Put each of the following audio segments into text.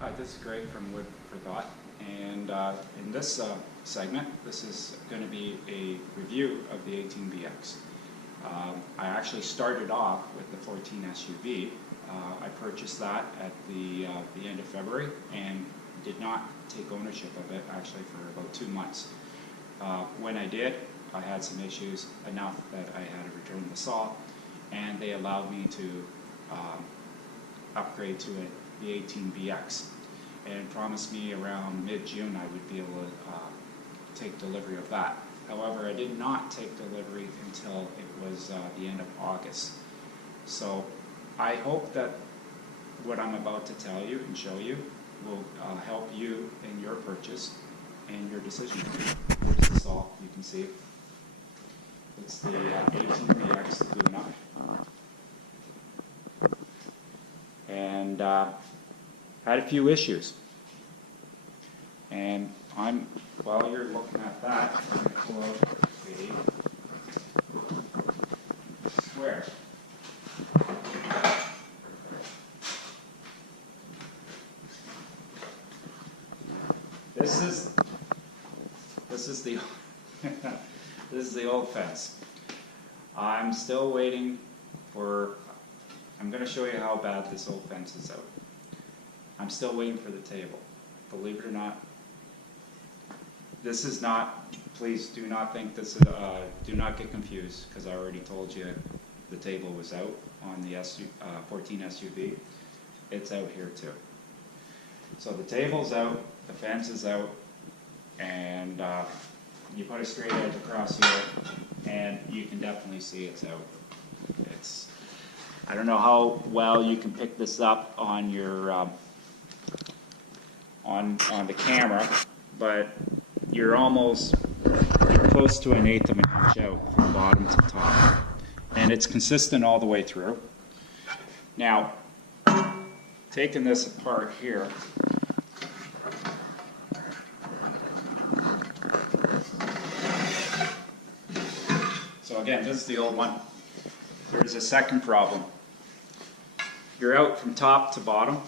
Hi, this is Greg from Wood for Thought, and in this segment, this is going to be a review of the 18BX. I actually started off with the 14 SUV. I purchased that at the end of February and did not take ownership of it actually for about 2 months. When I did, I had some issues enough that I had to return the saw, and they allowed me to upgrade to the 18BX, and promised me around mid-June I would be able to take delivery of that. However, I did not take delivery until it was the end of August. So I hope that what I'm about to tell you and show you will help you in your purchase and your decision. Here's the saw, you can see it. It's the 18BX Laguna. And had a few issues. And while you're looking at that, I'm going to pull out a square. This is the this is the old fence. I'm still waiting for. I'm going to show you how bad this old fence is out. I'm still waiting for the table. Believe it or not, this is not, please do not think this is, do not get confused, because I already told you the table was out on the 14 SUV. It's out here too. So the table's out, the fence is out, and you put a straight edge across here, and you can definitely see it's out. I don't know how well you can pick this up on your on the camera, but you're close to 1/8 of an inch out from bottom to top, and it's consistent all the way through. Now, taking this apart here, so again, this is the old one. There's a second problem. You're out from top to bottom.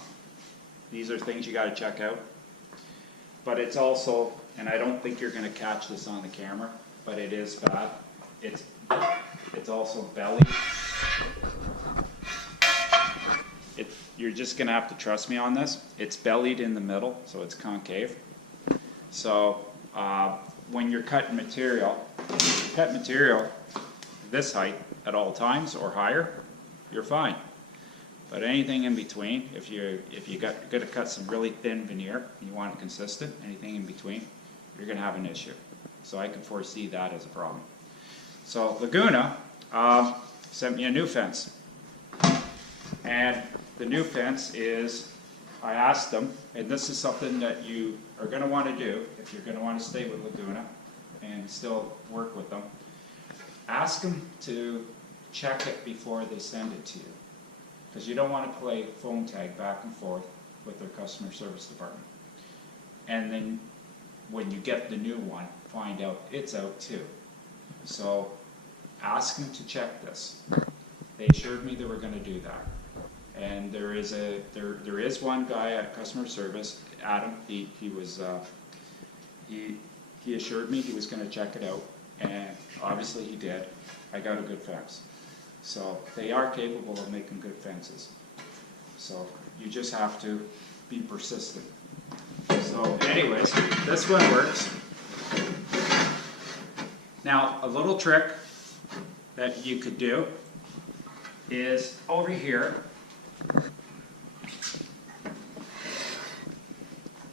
These are things you got to check out. But it's also, and I don't think you're going to catch this on the camera, but it is bad. It's also belly. You're just going to have to trust me on this. It's bellied in the middle, so it's concave. So when you're cutting material, cut material this height at all times or higher, you're fine. But anything in between, if you got to cut some really thin veneer, and you want it consistent, anything in between, you're going to have an issue. So I can foresee that as a problem. So Laguna sent me a new fence, and the new fence is, I asked them, and this is something that you are going to want to do if you're going to want to stay with Laguna and still work with them. Ask them to check it before they send it to you, because you don't want to play phone tag back and forth with their customer service department. And then when you get the new one, find out it's out too. So ask them to check this. They assured me they were going to do that. And there is one guy at customer service, Adam. He assured me he was going to check it out, and obviously he did. I got a good fence. So they are capable of making good fences. So you just have to be persistent. So anyways, this one works. Now a little trick that you could do is over here,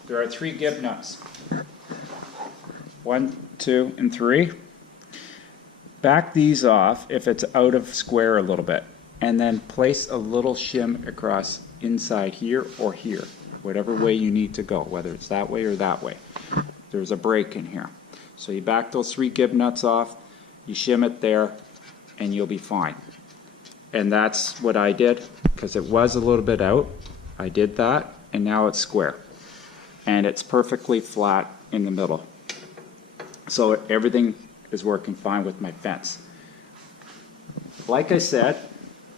there are 3 gib nuts. 1, 2, and 3. Back these off if it's out of square a little bit, and then place a little shim across inside here or here, whatever way you need to go, whether it's that way or that way. There's a break in here. So you back those 3 gib nuts off, you shim it there, and you'll be fine. And that's what I did, because it was a little bit out. I did that, and now it's square. And it's perfectly flat in the middle. So everything is working fine with my fence. Like I said,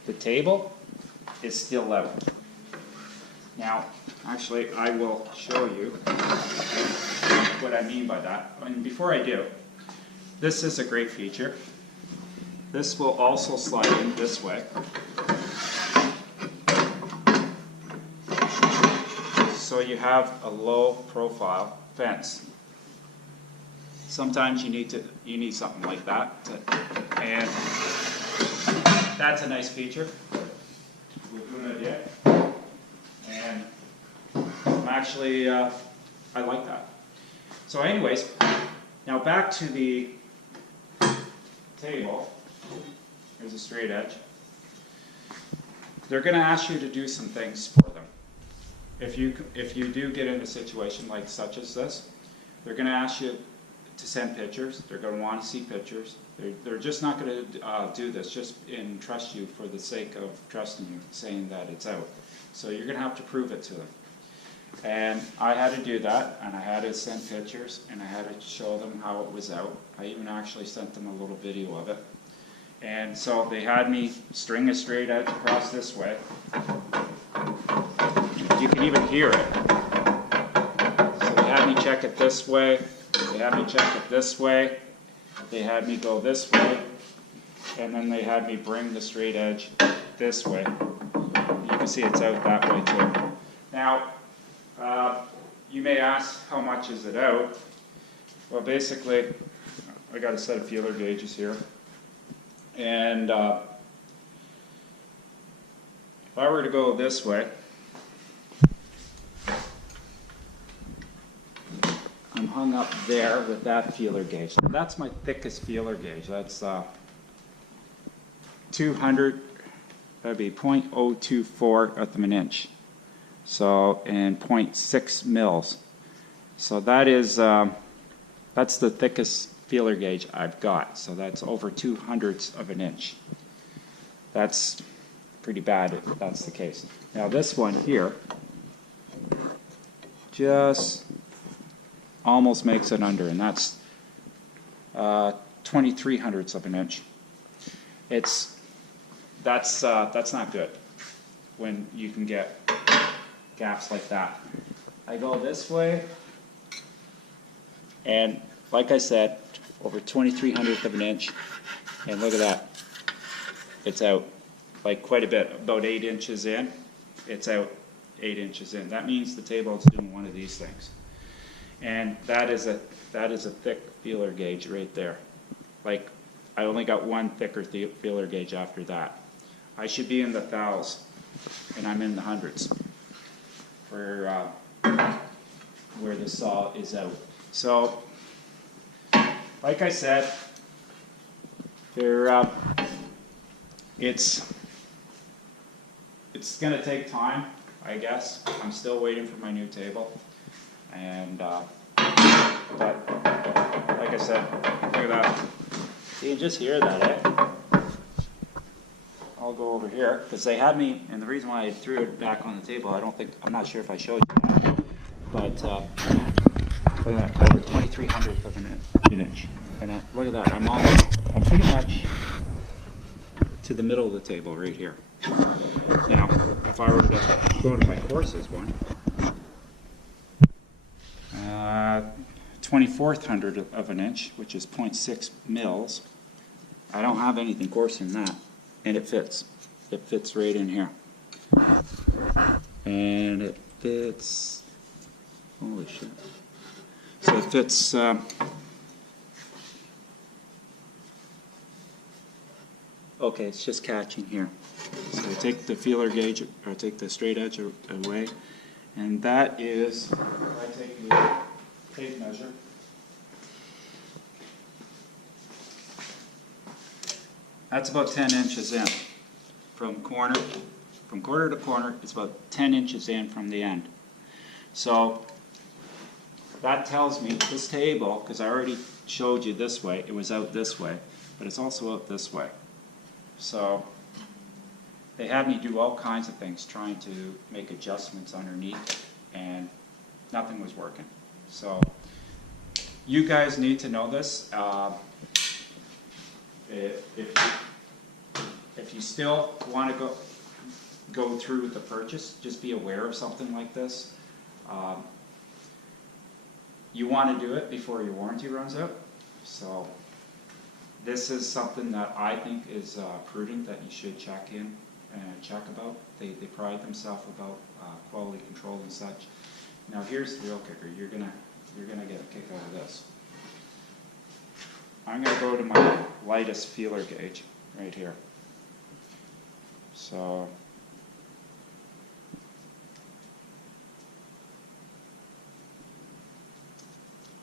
the table is still out. Now, Actually, I will show you what I mean by that. And before I do, this is a great feature. This will also slide in this way. So you have a low profile fence. Sometimes you need something like that, and that's a nice feature. Laguna did, and actually I like that. So anyways, now back to the table. There's a straight edge. They're going to ask you to do some things for them. If you do get in a situation like such as this, they're going to ask you to send pictures. They're going to want to see pictures. They're just not going to do this just and trust you for the sake of trusting you, saying that it's out. So you're going to have to prove it to them. And I had to do that, and I had to send pictures, and I had to show them how it was out. I even actually sent them a little video of it. And so they had me string a straight edge across this way. You can even hear it. So they had me check it this way. They had me check it this way. They had me go this way. And then they had me bring the straight edge this way. You can see it's out that way too. Now, you may ask, how much is it out? Well, basically, I got a set of feeler gauges here. And if I were to go this way, I'm hung up there with that feeler gauge. That's my thickest feeler gauge. That's 200, that'd be 0.024 of an inch. So, and 0.6 mils. So that is, that's the thickest feeler gauge I've got. So that's over 2/100ths of an inch. That's pretty bad if that's the case. Now this one here just almost makes it under, and that's 23/100ths of an inch. That's not good when you can get gaps like that. I go this way, and like I said, over 23/100ths of an inch, and look at that, it's out like quite a bit, about 8 inches in, it's out 8 inches in. That means the table is doing one of these things, and that is a thick feeler gauge right there. Like, I only got one thicker feeler gauge after that. I should be in the thous, and I'm in the hundreds for where the saw is out. So, like I said, it's going to take time, I guess. I'm still waiting for my new table, and but like I said, look at that. You can just hear that, eh? I'll go over here because they had me, and the reason why I threw it back on the table, I'm not sure if I showed you that, but look at that, over 23/100ths of an inch. And look at that, I'm pretty much to the middle of the table right here. Now, if I were to go to my courses one, 24/100ths of an inch, which is 0.6 mils. I don't have anything coarser than that, and it fits. It fits right in here. And it fits, holy shit. So it fits, okay, it's just catching here. So I take the feeler gauge, or take the straight edge away, and that is, if I take the tape measure, that's about 10 inches in. From corner to corner, it's about 10 inches in from the end. So that tells me this table, because I already showed you this way, it was out this way, but it's also out this way. So they had me do all kinds of things trying to make adjustments underneath, and nothing was working. So you guys need to know this. If you still want to go through with the purchase, just be aware of something like this. You want to do it before your warranty runs out. So this is something that I think is prudent that you should check in and check about. They pride themselves about quality control and such. Now here's the real kicker. You're gonna get a kick out of this. I'm gonna go to my lightest feeler gauge right here. So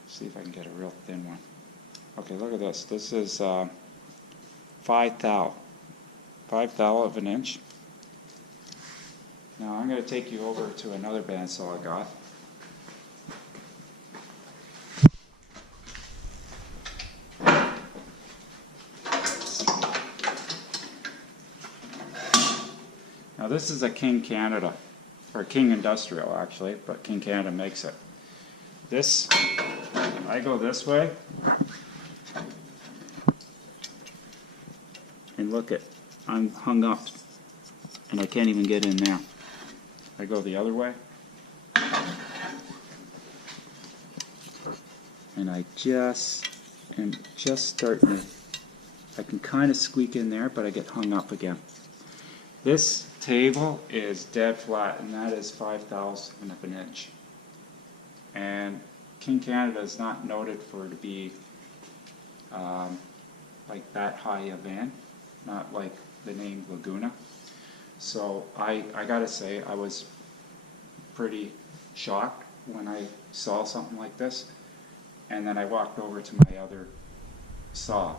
see if I can get a real thin one. Okay, look at this. This is 5 thou of an inch. Now I'm going to take you over to another bandsaw I got. Now this is a King Canada, or King Industrial actually, but King Canada makes it. This, I go this way, and look at, I'm hung up, and I can't even get in there. I go the other way, and I am just starting to, I can kind of squeak in there, but I get hung up again. This table is dead flat, and that is 5 thousandths of an inch. And King Canada is not noted for it to be like that high a van, not like the name Laguna. So I gotta say, I was pretty shocked when I saw something like this, and then I walked over to my other saw,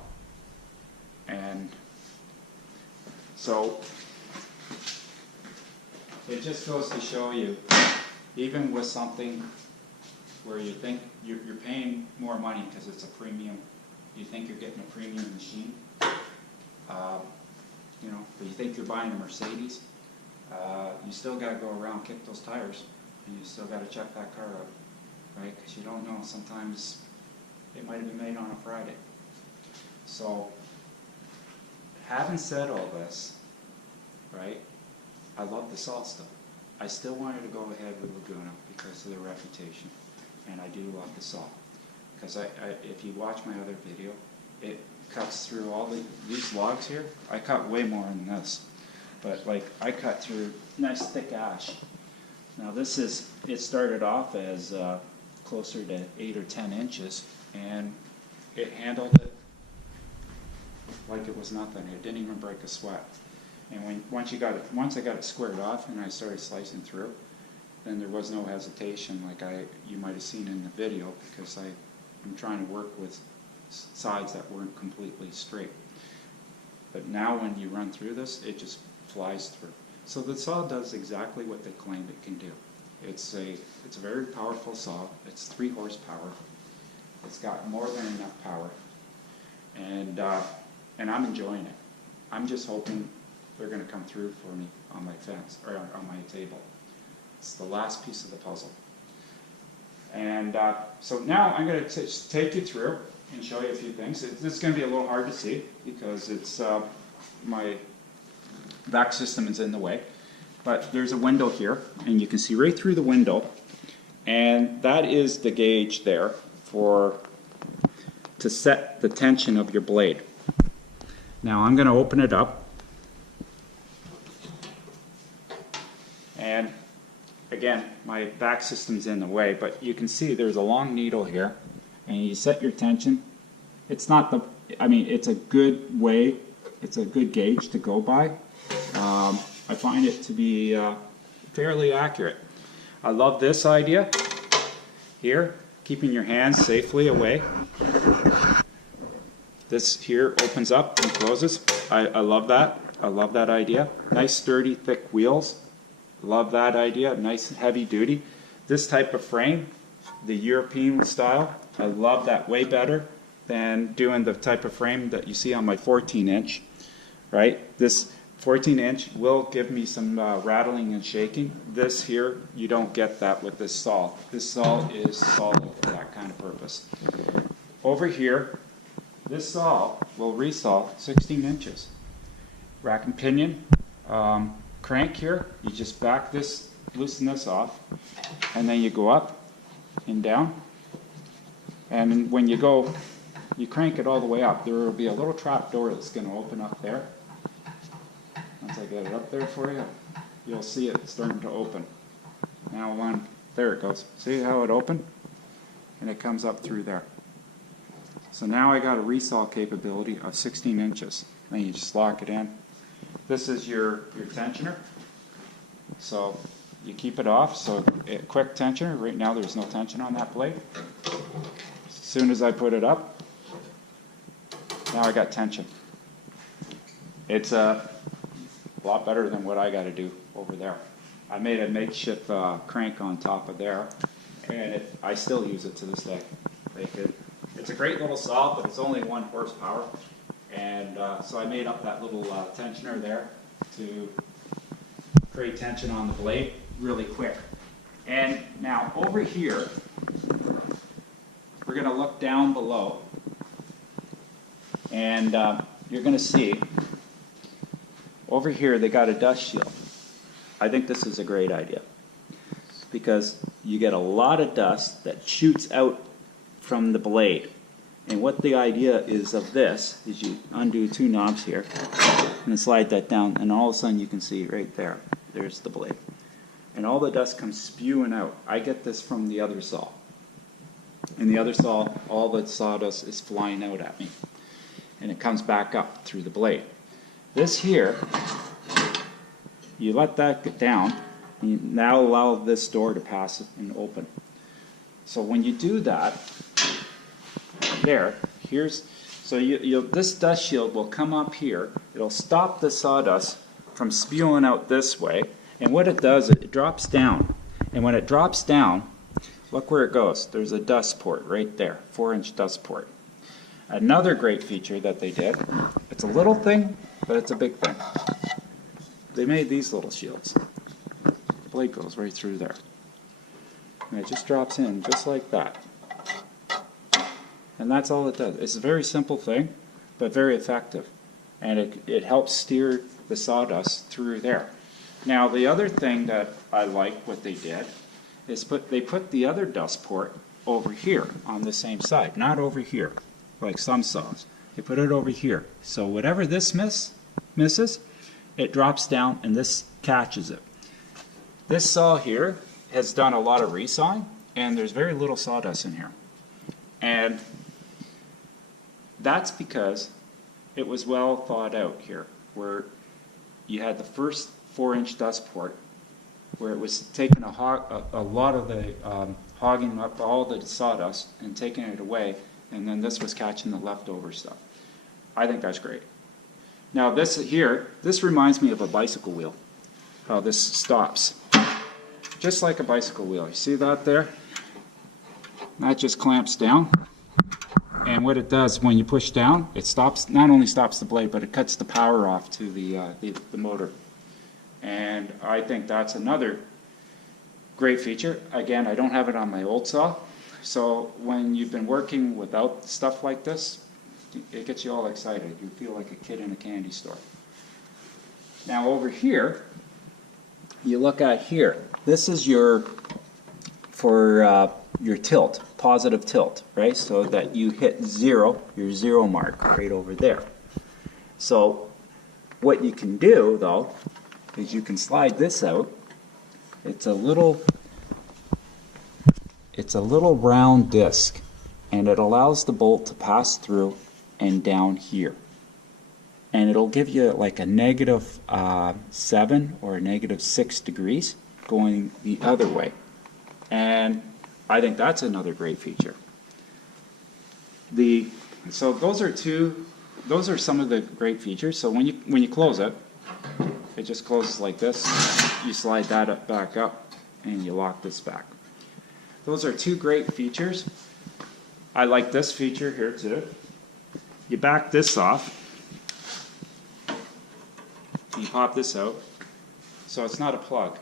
and so it just goes to show you, even with something where you think you're paying more money because it's a premium, you think you're getting a premium machine, you know, but you think you're buying a Mercedes, you still got to go around, kick those tires, and you still got to check that car out, right? Because you don't know, sometimes it might have been made on a Friday. So, having said all this, right, I love the salt stuff. I still wanted to go ahead with Laguna because of their reputation, and I do love the salt. Because if you watch my other video, it cuts through all these logs here. I cut way more than this, but like I cut through nice thick ash. Now this is, it started off as closer to 8 or 10 inches, and it handled it like it was nothing. It didn't even break a sweat. And once I got it squared off and I started slicing through, then there was no hesitation like you might have seen in the video, because I'm trying to work with sides that weren't completely straight. But now when you run through this, it just flies through. So the saw does exactly what they claim it can do. It's a very powerful saw. It's 3 horsepower. It's got more than enough power, and I'm enjoying it. I'm just hoping they're going to come through for me on my fence, or on my table. It's the last piece of the puzzle. And so now I'm going to take you through and show you a few things. It's going to be a little hard to see because it's my vac system is in the way. But there's a window here, and you can see right through the window, and that is the gauge there to set the tension of your blade. Now I'm going to open it up, and again, my back system's in the way, but you can see there's a long needle here, and you set your tension. It's not the, I mean, it's a good way, it's a good gauge to go by. I find it to be fairly accurate. I love this idea here, keeping your hands safely away. This here opens up and closes. I love that. I love that idea. Nice sturdy thick wheels. Love that idea. Nice heavy duty. This type of frame, the European style, I love that way better than doing the type of frame that you see on my 14-inch. Right? This 14-inch will give me some rattling and shaking. This here, you don't get that with this saw. This saw is solid for that kind of purpose. Over here, this saw will resaw 16 inches. Rack and pinion. Crank here, you just back this loosen this off, and then you go up and down. And when you go, you crank it all the way up. There will be a little trap door that's going to open up there. Once I get it up there for you, you'll see it starting to open. Now there it goes. See how it opened? And it comes up through there. So now I got a resaw capability of 16 inches. Then you just lock it in. This is your tensioner. So you keep it off, so quick tensioner. Right now there's no tension on that blade. As soon as I put it up, now I got tension. It's a lot better than what I got to do over there. I made a makeshift crank on top of there, and I still use it to this day. It's a great little saw, but it's only 1 horsepower, and so I made up that little tensioner there to create tension on the blade really quick. And now over here, we're going to look down below, and you're going to see over here they got a dust shield. I think this is a great idea because you get a lot of dust that shoots out from the blade. And what the idea is of this is you undo 2 knobs here and then slide that down, and all of a sudden you can see right there, there's the blade. And all the dust comes spewing out. I get this from the other saw. In the other saw, all the sawdust is flying out at me. And it comes back up through the blade. This here, you let that get down, and you now allow this door to pass and open. So when you do that, this dust shield will come up here. It'll stop the sawdust from spewing out this way. And what it does, it drops down. And when it drops down, look where it goes. There's a dust port right there, 4-inch dust port. Another great feature that they did, it's a little thing, but it's a big thing. They made these little shields. The blade goes right through there. And it just drops in just like that. And that's all it does. It's a very simple thing, but very effective. And it helps steer the sawdust through there. Now the other thing that I like what they did is they put the other dust port over here on the same side, not over here like some saws. They put it over here. So whatever this misses, it drops down and this catches it. This saw here has done a lot of resawing, and there's very little sawdust in here. And that's because it was well thought out here, where you had the first 4-inch dust port, where it was taking a lot of the hogging up all the sawdust and taking it away, and then this was catching the leftover stuff. I think that's great. Now this here, this reminds me of a bicycle wheel, how this stops. Just like a bicycle wheel. You see that there? That just clamps down. And what it does when you push down, it stops, not only stops the blade, but it cuts the power off to the motor. And I think that's another great feature. Again, I don't have it on my old saw. So when you've been working without stuff like this, it gets you all excited. You feel like a kid in a candy store. Now over here, you look at here. This is your tilt, positive tilt, right? So that you hit zero, your zero mark right over there. So what you can do though, is you can slide this out. It's a little round disc, and it allows the bolt to pass through and down here. And it'll give you like a -7 or a -6 degrees going the other way. And I think that's another great feature. So those are some of the great features. So when you close it, it just closes like this. You slide that back up and you lock this back. Those are 2 great features. I like this feature here too. You back this off. You pop this out. So it's not a plug.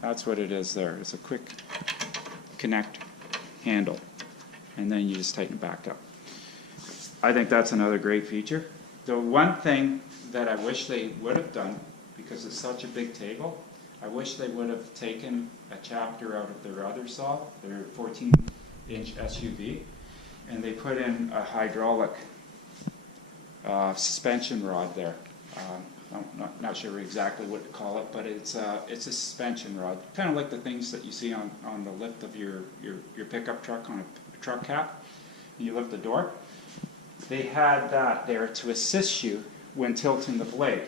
That's what it is there. It's a quick connect handle. And then you just tighten it back up. I think that's another great feature. The one thing that I wish they would have done, because it's such a big table, I wish they would have taken a chapter out of their other saw, their 14-inch SUV, and they put in a hydraulic suspension rod there. I'm not sure exactly what to call it, but it's a suspension rod, kind of like the things that you see on the lift of your pickup truck on a truck cap. You lift the door. They had that there to assist you when tilting the blade.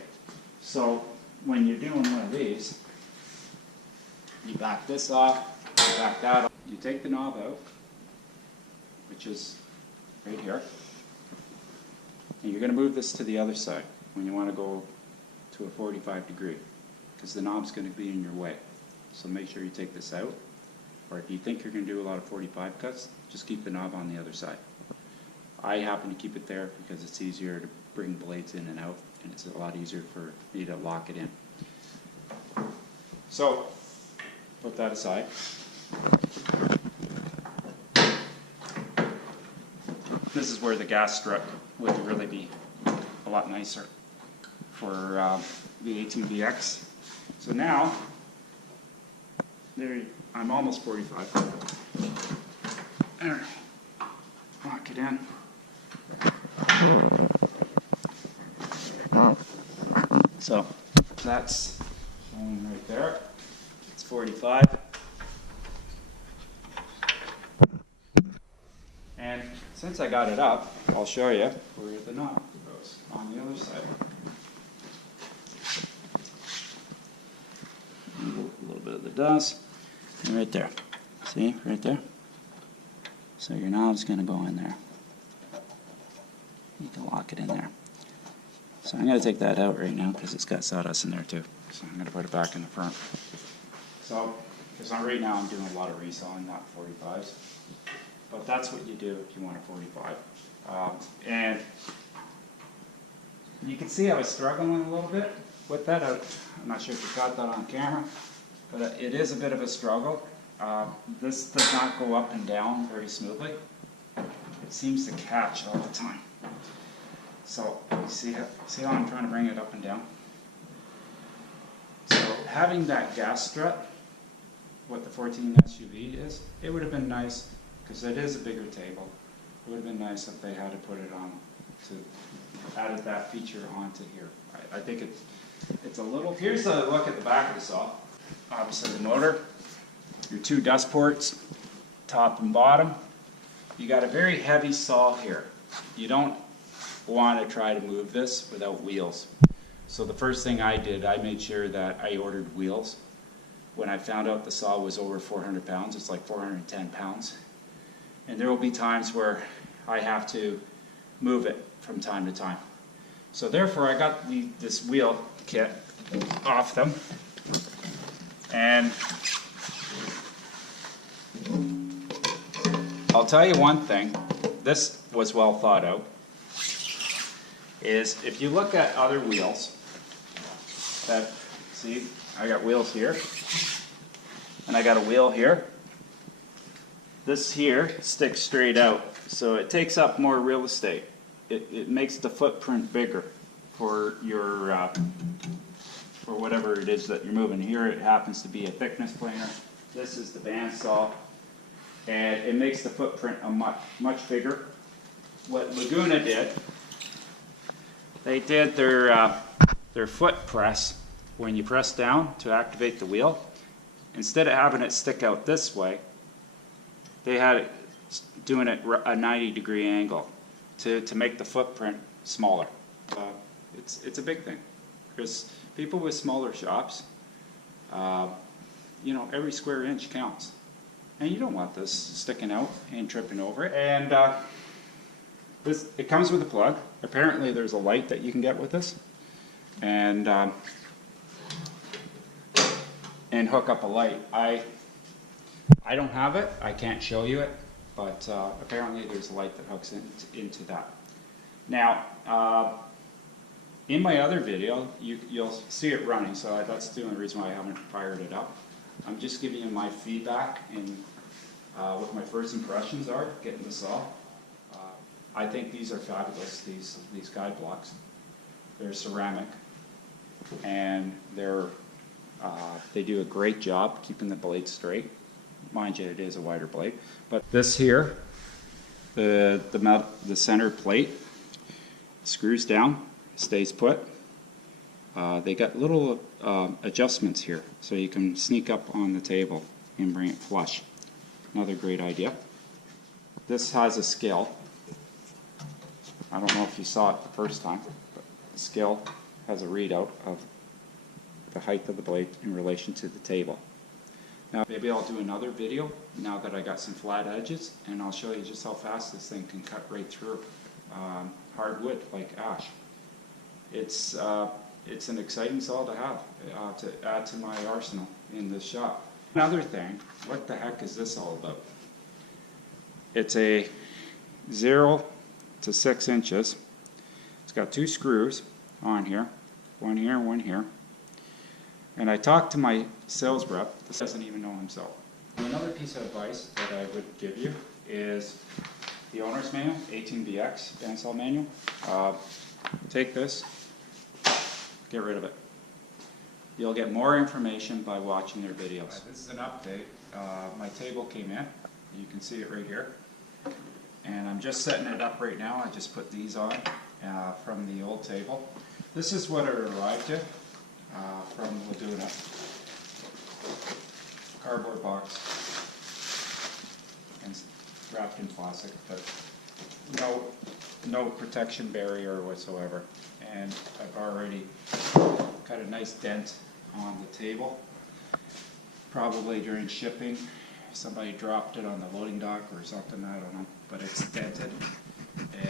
So when you're doing one of these, you back this off, you back that off, you take the knob out, which is right here, and you're going to move this to the other side when you want to go to a 45 degree, because the knob's going to be in your way. So make sure you take this out, or if you think you're going to do a lot of 45 cuts, just keep the knob on the other side. I happen to keep it there because it's easier to bring blades in and out, and it's a lot easier for me to lock it in. So, put that aside. This is where the gas strut would really be a lot nicer for the 18VX. So now, I'm almost 45. There, lock it in. So that's showing right there. It's 45. And since I got it up, I'll show you where the knob goes on the other side. A little bit of the dust. And right there. See, right there? So your knob's going to go in there. You can lock it in there. So I'm going to take that out right now because it's got sawdust in there too. So I'm going to put it back in the front. So, because right now I'm doing a lot of resawing, not 45s. But that's what you do if you want a 45. And you can see I was struggling a little bit with that. I'm not sure if you caught that on camera, but it is a bit of a struggle. This does not go up and down very smoothly. It seems to catch all the time. So, see how I'm trying to bring it up and down? So, having that gas strut, what the 14 SUV is, it would have been nice, because it is a bigger table. It would have been nice if they had to put it on, to added that feature onto here. I think it's a little, here's a look at the back of the saw. Obviously the motor, your two dust ports, top and bottom. You got a very heavy saw here. You don't want to try to move this without wheels. So the first thing I did, I made sure that I ordered wheels. When I found out the saw was over 400 pounds, it's like 410 pounds. And there will be times where I have to move it from time to time. So therefore I got this wheel kit off them. And I'll tell you one thing, this was well thought out, is if you look at other wheels, that, see, I got wheels here, and I got a wheel here. This here sticks straight out, so it takes up more real estate. It makes the footprint bigger for your, for whatever it is that you're moving. Here it happens to be a thickness planer. This is the bandsaw, and it makes the footprint a much bigger. What Laguna did, they did their foot press when you press down to activate the wheel. Instead of having it stick out this way, they had it doing it a 90-degree angle to make the footprint smaller. It's a big thing, because people with smaller shops, you know, every square inch counts, and you don't want this sticking out and tripping over it. And it comes with a plug. Apparently there's a light that you can get with this, and hook up a light. I don't have it, I can't show you it, but apparently there's a light that hooks into that. Now, in my other video, you'll see it running, so that's the only reason why I haven't fired it up. I'm just giving you my feedback and what my first impressions are getting the saw. I think these are fabulous, these guide blocks. They're ceramic, and they're They do a great job keeping the blade straight. Mind you, it is a wider blade. But this here, the center plate screws down, stays put. They got little adjustments here, so you can sneak up on the table and bring it flush. Another great idea. This has a scale. I don't know if you saw it the first time, but the scale has a readout of the height of the blade in relation to the table. Now maybe I'll do another video now that I got some flat edges, and I'll show you just how fast this thing can cut right through hard wood like ash. It's an exciting saw to have to add to my arsenal in this shop. Another thing, what the heck is this all about? It's a 0 to 6 inches. It's got 2 screws on here, one here and one here. And I talked to my sales rep. This doesn't even know himself. Another piece of advice that I would give you is the owner's manual, 18BX bandsaw manual. Take this, get rid of it. You'll get more information by watching their videos. This is an update. My table came in. You can see it right here. And I'm just setting it up right now. I just put these on from the old table. This is what it arrived in from Laguna. Cardboard box and wrapped in plastic, but no protection barrier whatsoever. And I've already got a nice dent on the table. Probably during shipping, somebody dropped it on the loading dock or something, I don't know, but it's dented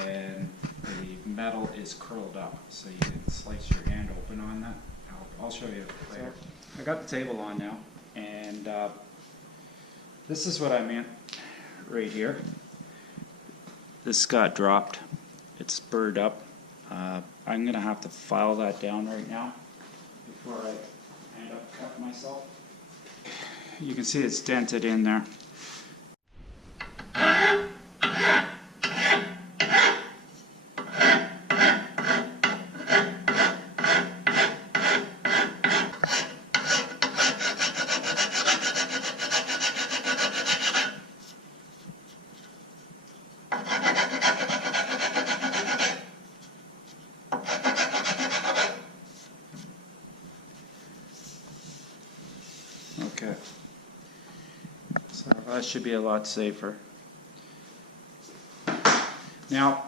and the metal is curled up, so you can slice your hand open on that. I'll show you later. I got the table on now, and this is what I meant right here. This got dropped. It's spurred up. I'm going to have to file that down right now before I end up cutting myself. You can see it's dented in there. Okay, so that should be a lot safer. Now,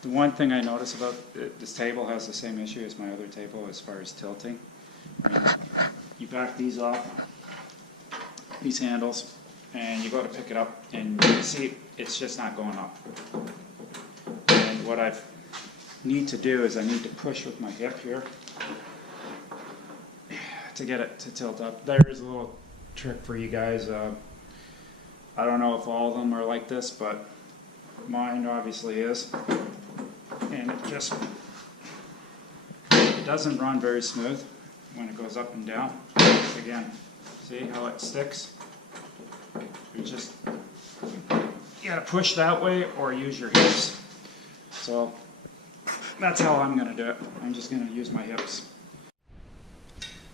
the one thing I notice about this table has the same issue as my other table as far as tilting. You back these off, these handles, and you go to pick it up, and you see it's just not going up. And what I need to do is I need to push with my hip here to get it to tilt up. There's a little trick for you guys. I don't know if all of them are like this, but mine obviously is. And it doesn't run very smooth when it goes up and down. Again, see how it sticks? You gotta push that way or use your hips. So that's how I'm gonna do it. I'm just gonna use my hips.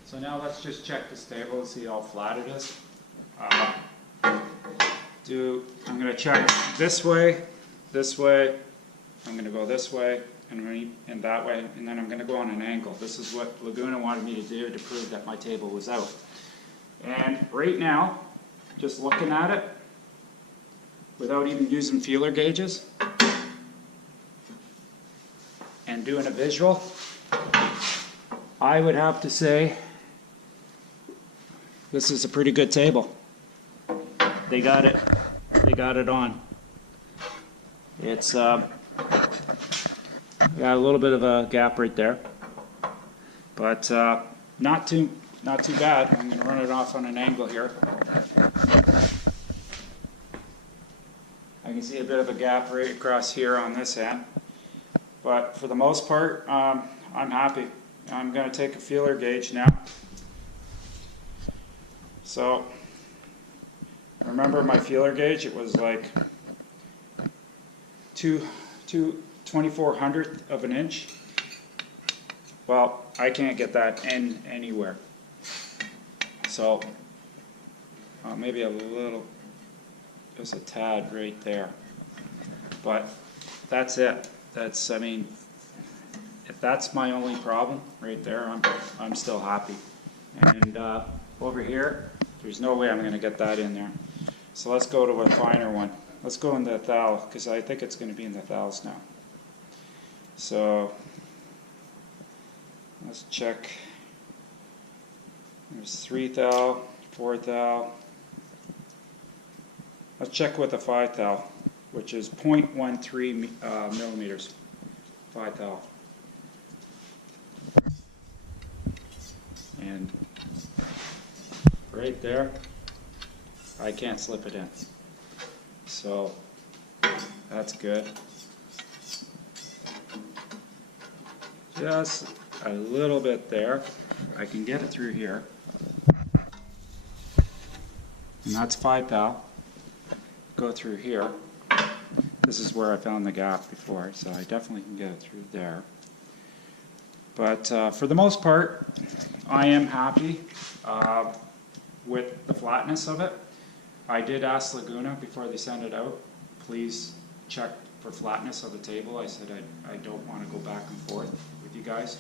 So now let's just check this table and see how flat it is. I'm going to check this way, I'm going to go this way, and that way, and then I'm going to go on an angle. This is what Laguna wanted me to do to prove that my table was out. And right now, just looking at it, without even using feeler gauges, and doing a visual, I would have to say this is a pretty good table. They got it on. It's got a little bit of a gap right there, but not too bad. I'm going to run it off on an angle here. I can see a bit of a gap right across here on this end, but for the most part, I'm happy. I'm going to take a feeler gauge now. So, remember my feeler gauge, it was like 2/2400th of an inch. Well, I can't get that anywhere. So maybe a little, just a tad right there. But that's it. That's, I mean, if that's my only problem right there, I'm still happy. And over here, there's no way I'm going to get that in there. So let's go to a finer one. Let's go in the thou, because I think it's going to be in the thous now. So let's check. There's 3 thou, 4 thou. Let's check with a 5 thou, which is 0.13 millimeters. 5 thou. And right there, I can't slip it in. So that's good. Just a little bit there. I can get it through here. And that's 5 thou. Go through here. This is where I found the gap before, so I definitely can get it through there. But for the most part, I am happy with the flatness of it. I did ask Laguna before they send it out, please check for flatness of the table. I said I don't want to go back and forth with you guys.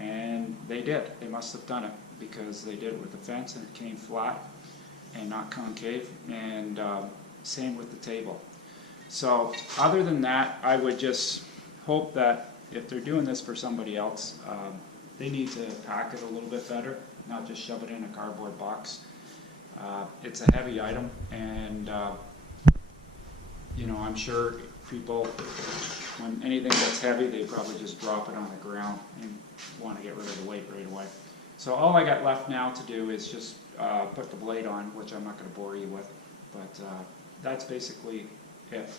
And they did. They must have done it because they did it with the fence and it came flat and not concave, and same with the table. So other than that, I would just hope that if they're doing this for somebody else, they need to pack it a little bit better, not just shove it in a cardboard box. It's a heavy item, and you know, I'm sure people, when anything that's heavy, they probably just drop it on the ground and want to get rid of the weight right away. So all I got left now to do is just put the blade on, which I'm not going to bore you with, but that's basically it.